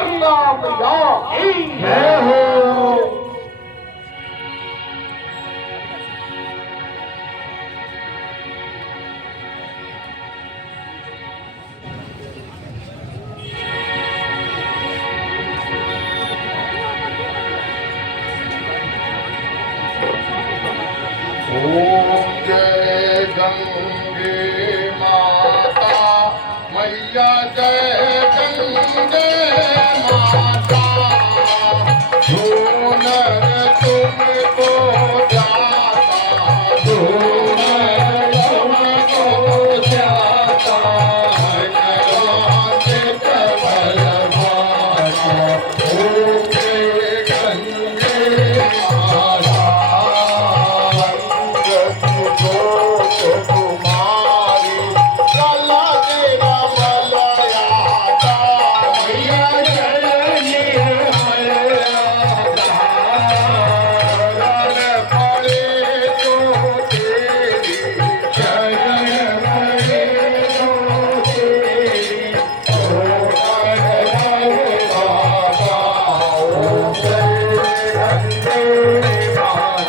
गंगा मैया की जय हो। ओम जय गंगे माता मैया जय गंगे माता सोनर तुमको जाता सोनर तुमको जाता नवाज कमल माता ओम जय गंगे माता कुमारी कला तेरा मलयाता मैया जननी मलयाता रण पड़े तो तेरी शरण पड़े तो तेरी ओ बाबा ओम जय गंगे माता